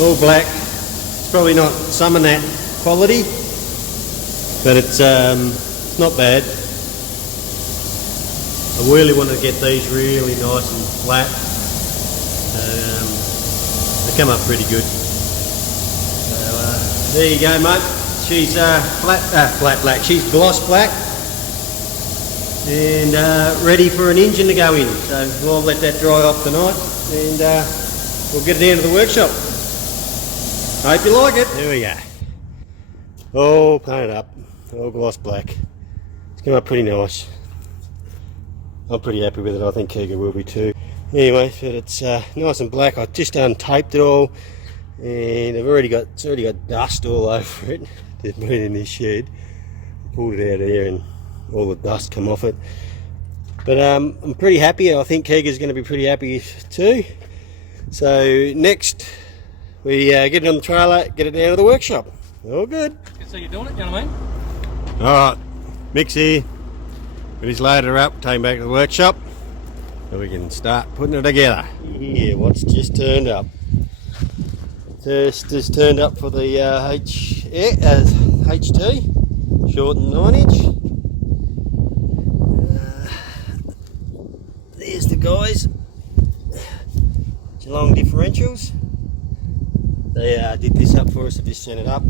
all black. It's probably not Summer Nat quality, but it's not bad. I really want to get these really nice and flat. They come up pretty good. So there you go, mate. She's flat black. She's gloss black and ready for an engine to go in. So we'll let that dry off tonight and we'll get it down to the workshop. Hope you like it. There we go. All painted up, all gloss black. It's come up pretty nice. I'm pretty happy with it. I think Keegan will be too. Anyway, but it's nice and black. I just untaped it all, and it's already got dust all over it. It's been in this shed. Pulled it out of there, and all the dust come off it. But I'm pretty happy. I think Keegan's going to be pretty happy too. So next, we get it on the trailer, get it down to the workshop. All good. So you're doing it, you know what I mean? All right, Mick's here. We just loaded her up, taken back to the workshop, so we can start putting it together. Yeah, what's just turned up? Just turned up for the HT, short and 9-inch. There's the guys, Geelong differentials. They did this up for us. I just sent it up.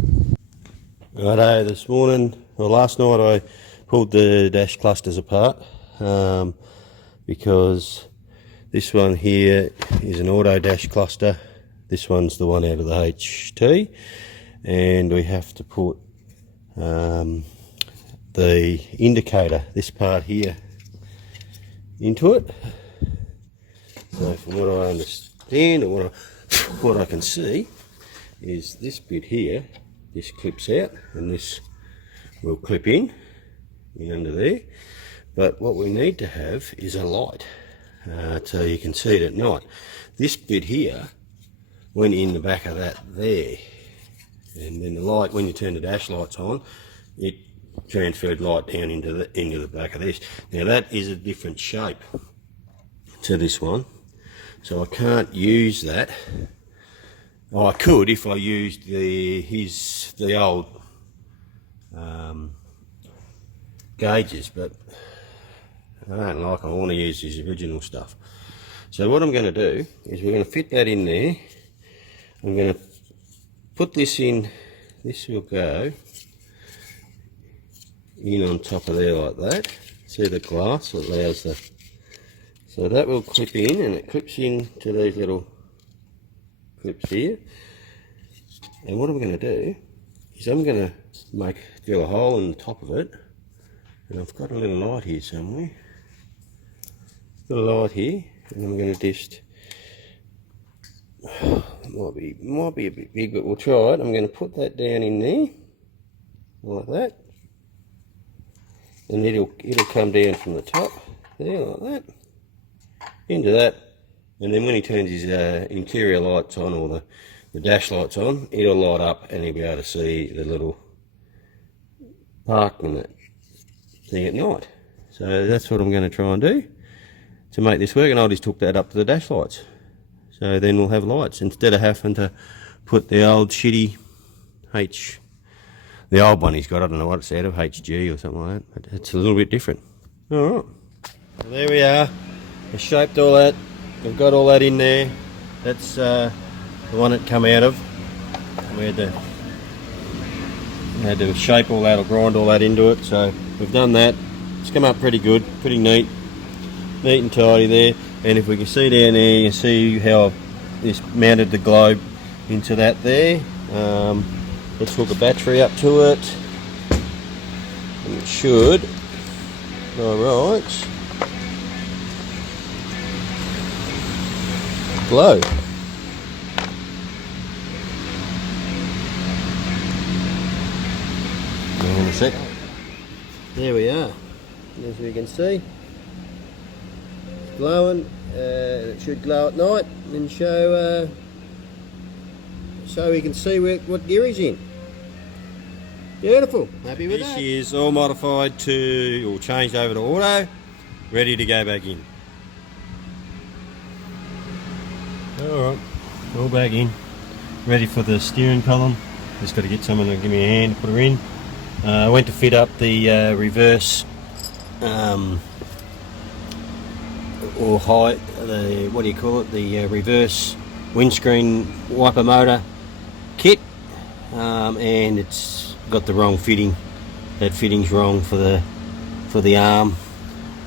Righto, this morning, or last night, I pulled the dash clusters apart because this one here is an auto dash cluster. This one's the one out of the HT, and we have to put the indicator, this part here, into it. So from what I understand and what I can see is this bit here, this clips out and this will clip in under there, but what we need to have is a light so you can see it at night. This bit here went in the back of that there, and then the light, when you turn the dash lights on, it transferred light down into the back of this. Now that is a different shape to this one, so I can't use that. Oh, I could if I used the old gauges, but I don't like them. I want to use his original stuff. So what I'm going to do is we're going to fit that in there. I'm going to put this in. This will go in on top of there like that. See the glass allows the, so that will clip in, and it clips in to these little clips here. And what I'm going to do is I'm going to drill a hole in the top of it, and I've got a little light here somewhere. Got a light here, and I'm going to just, it might be a bit big, but we'll try it. I'm going to put that down in there like that, and it'll come down from the top there like that into that. And then when he turns his interior lights on, or the dash lights on, it'll light up and he'll be able to see the little parking thing at night. So that's what I'm going to try and do to make this work, and I'll just hook that up to the dash lights. So then we'll have lights instead of having to put the old shitty the old one he's got, I don't know what it's out of, HG or something like that, but it's a little bit different. Alright, so there we are. I shaped all that. I've got all that in there. That's the one it come out of. We had to shape all that or grind all that into it. So we've done that. It's come up pretty good, pretty neat and tidy there. And if we can see down there, you see how I've just mounted the globe into that there. Let's hook a battery up to it. And it should, alright, glow. Hang on a sec. There we are. As we can see, it's glowing, and it should glow at night and show so we can see what gear he's in. Beautiful. Happy with that. This is all modified to, or changed over to auto, ready to go back in. Alright, all back in. ready for the steering column. Just got to get someone to give me a hand to put her in. I went to fit up the reverse or height, the what do you call it? The reverse windscreen wiper motor kit, and it's got the wrong fitting. That fitting's wrong for the arm.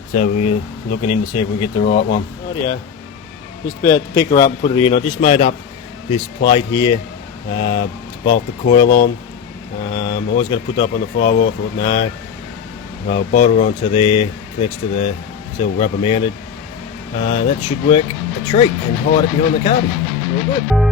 So we're looking in to see if we get the right one. Rightio. Just about to pick her up and put it in. I just made up this plate here to bolt the coil on. I was going to put that up on the firewall. I thought no, I'll bolt her onto there, connects to the, it's all rubber mounted. That should work a treat and hide it behind the carbon. All good.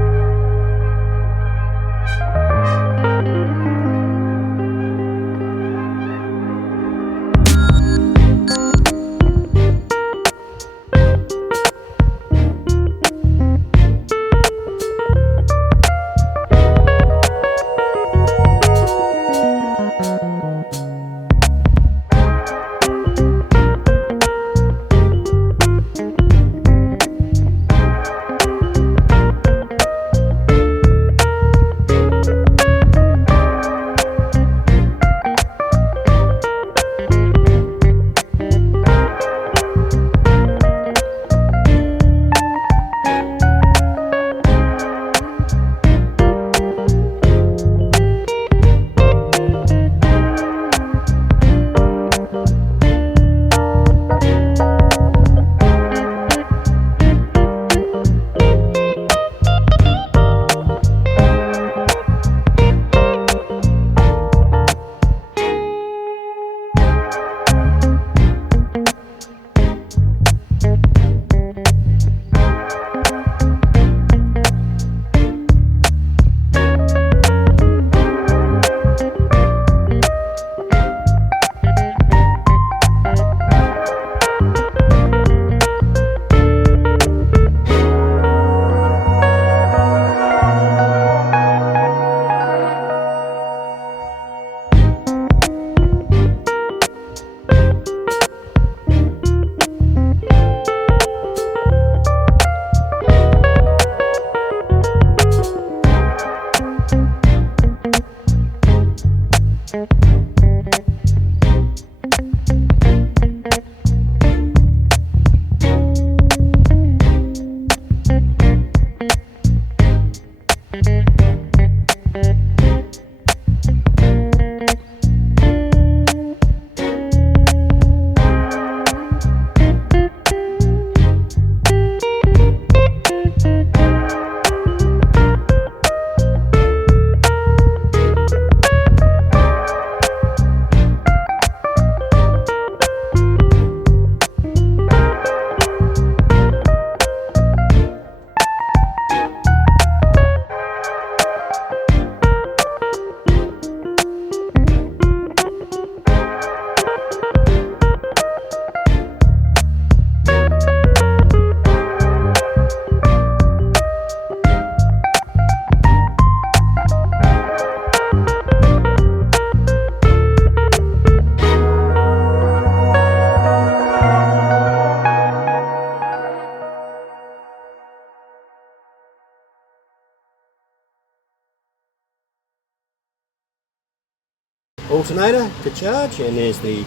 Alternator to charge, and there's the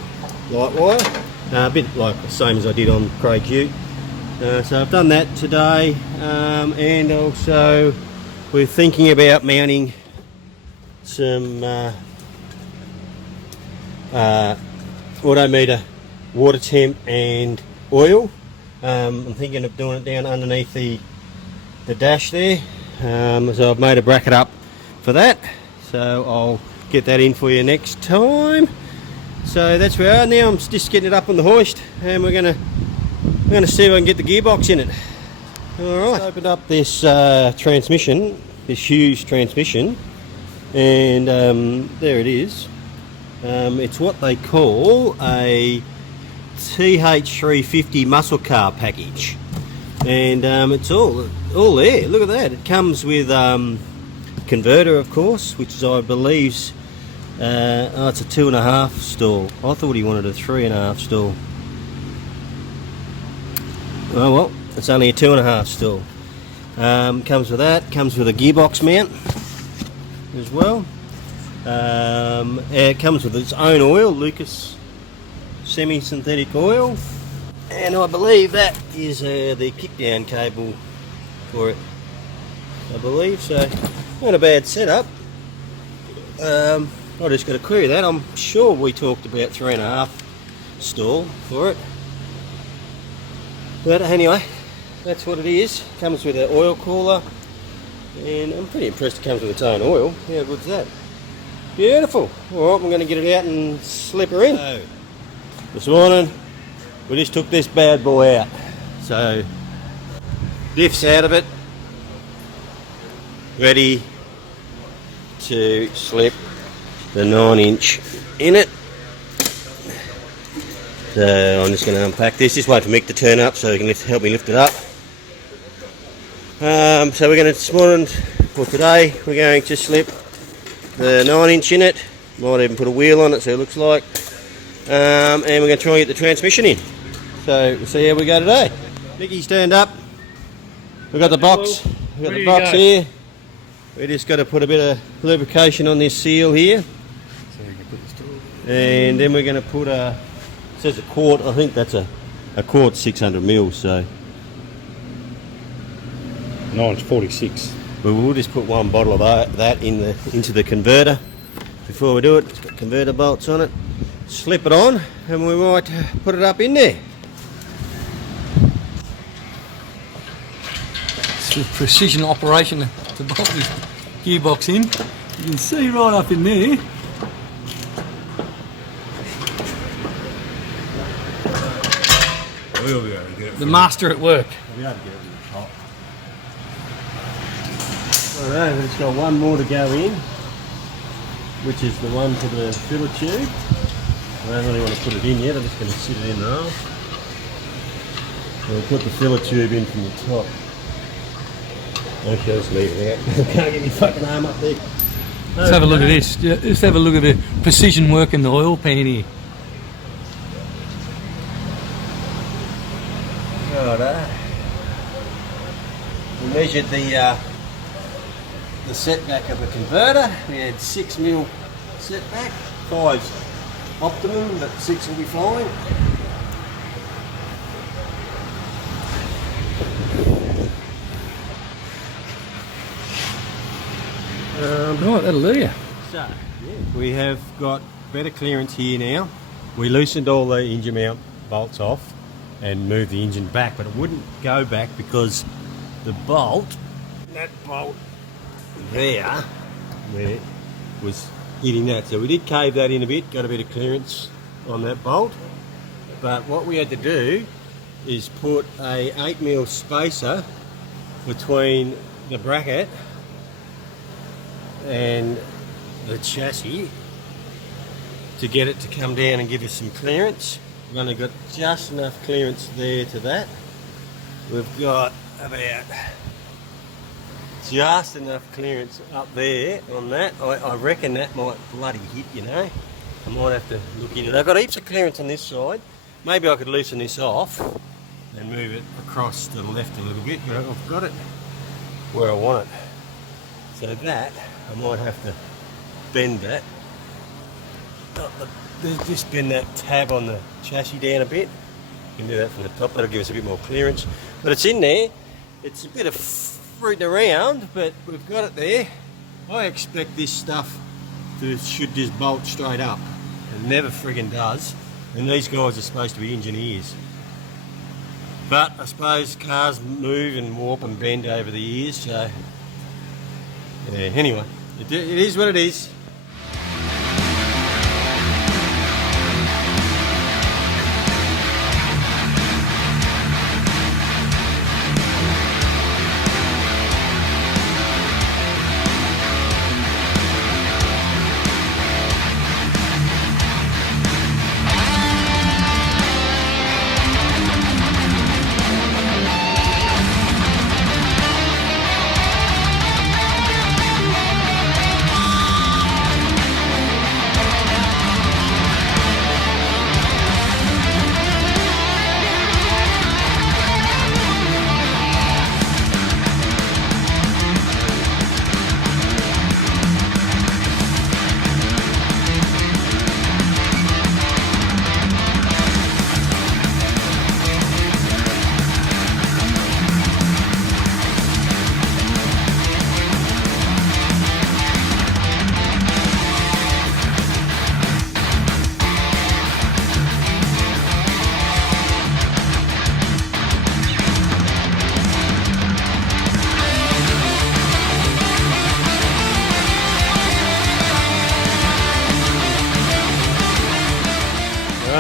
light wire, a bit like the same as I did on Craig's Ute. So I've done that today, and also we're thinking about mounting some odometer, water temp and oil. I'm thinking of doing it down underneath the dash there, so I've made a bracket up for that, so I'll get that in for you next time. So that's where we are now. I'm just getting it up on the hoist, and we're gonna see if I can get the gearbox in it. Alright, opened up this transmission, this huge transmission, and there it is. It's what they call a TH350 muscle car package, and it's all there. Look at that. It comes with converter, of course, which is, I believe, it's a 2.5 stall. I thought he wanted a 3.5 stall. Oh well, it's only a 2.5 stall. Comes with that. Comes with a gearbox mount as well. It comes with its own oil, Lucas semi-synthetic oil, and I believe that is the kickdown cable for it. I believe so. Not a bad setup. I just got to query that. I'm sure we talked about 3.5 stall for it. But anyway, that's what it is. Comes with an oil cooler, and I'm pretty impressed it comes with its own oil. How good's that? Beautiful. Alright, I'm going to get it out and slip her in. So, this morning, we just took this bad boy out. So, diff's out of it. Ready to slip the 9-inch in it. So I'm just going to unpack this. Just wait for Mick to turn up so he can help me lift it up. So we're going to, this morning, or today, we're going to slip the 9-inch in it. Might even put a wheel on it so it looks like. And we're going to try and get the transmission in. So we'll see how we go today. Mickey's turned up. We've got the box. We've got the box here. We just got to put a bit of lubrication on this seal here. So we can put this tool. And then we're going to put a, it says a quart, I think that's a quart 600 mils, so. Mine's 46. But we'll just put one bottle of that into the converter before we do it. It's got converter bolts on it. Slip it on and we might put it up in there. It's a precision operation to bolt this gearbox in. You can see right up in there. We'll be able to get it. The master at work. We'll be able to get it in the top. Alright, we've just got one more to go in, which is the one for the filler tube. I don't really want to put it in yet, I'm just going to sit it in now. So we'll put the filler tube in from the top. Okay, just leave it out. I can't get my fucking arm up there. Let's have a look at this. Let's have a look at the precision work in the oil pan here. Righto. We measured the setback of the converter. We had 6 mil setback. 5's optimum, but 6 will be fine. Right, that'll do you. So, yeah, we have got better clearance here now. We loosened all the engine mount bolts off and moved the engine back, but it wouldn't go back because the bolt, that bolt there, was hitting that. So we did cave that in a bit, got a bit of clearance on that bolt. But what we had to do is put a 8mm spacer between the bracket and the chassis to get it to come down and give us some clearance. We've only got just enough clearance there to that. We've got about just enough clearance up there on that. I reckon that might bloody hit, you know. I might have to look into that. I've got heaps of clearance on this side. Maybe I could loosen this off and move it across to the left a little bit, but I've got it where I want it. So that, I might have to bend that. Just bend that tab on the chassis down a bit. You can do that from the top, that'll give us a bit more clearance. But it's in there. It's a bit of fruiting around, but we've got it there. I expect this stuff should just bolt straight up. It never friggin' does. And these guys are supposed to be engineers. But I suppose cars move and warp and bend over the years, so yeah, anyway, it is what it is.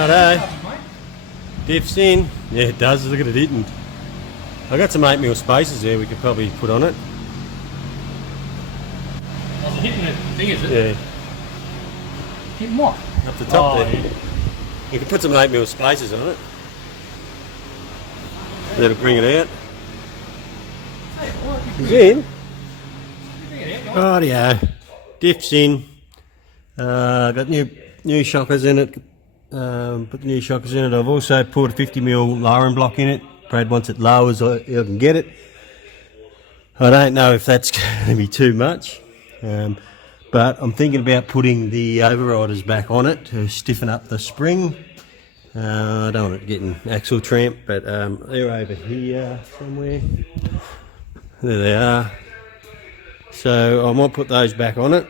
Righto. Diffs in. Yeah, it does. Look at it hitting. I got some 8mm spacers there we could probably put on it. Was it hitting the thing, is it? Yeah, Hitting what? up the top there. Yeah. You can put some 8mm spacers on it. That'll bring it out. He's in. Rightio. Diffs in. Got new shockers in it. Put the new shockers in it. I've also put a 50mm lowering block in it. Brad wants it low as I can get it. I don't know if that's going to be too much, but I'm thinking about putting the overriders back on it to stiffen up the spring. I don't want it getting axle tramp, but they're over here somewhere. There they are. So I might put those back on it,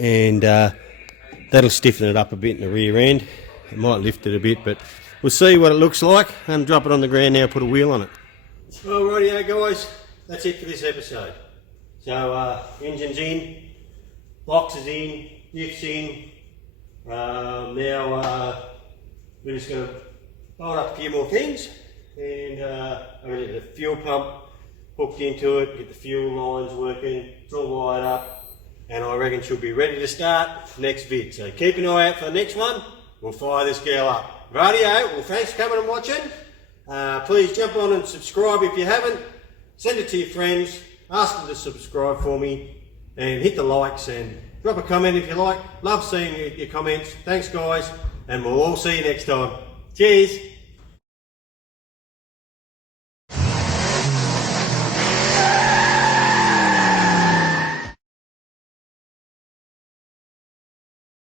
and that'll stiffen it up a bit in the rear end. It might lift it a bit, but we'll see what it looks like. And drop it on the ground now, put a wheel on it. Alrighty guys, that's it for this episode. So engine's in, box is in, diff's in. Now we're just going to bolt up a few more things, and I'm going to get the fuel pump hooked into it, get the fuel lines working, it's all wired up, and I reckon she'll be ready to start next vid. So keep an eye out for the next one. We'll fire this girl up. Rightio, well thanks for coming and watching. Please jump on and subscribe if you haven't. Send it to your friends, ask them to subscribe for me, and hit the likes and drop a comment if you like. Love seeing your comments. Thanks guys, and we'll all see you next time. Cheers.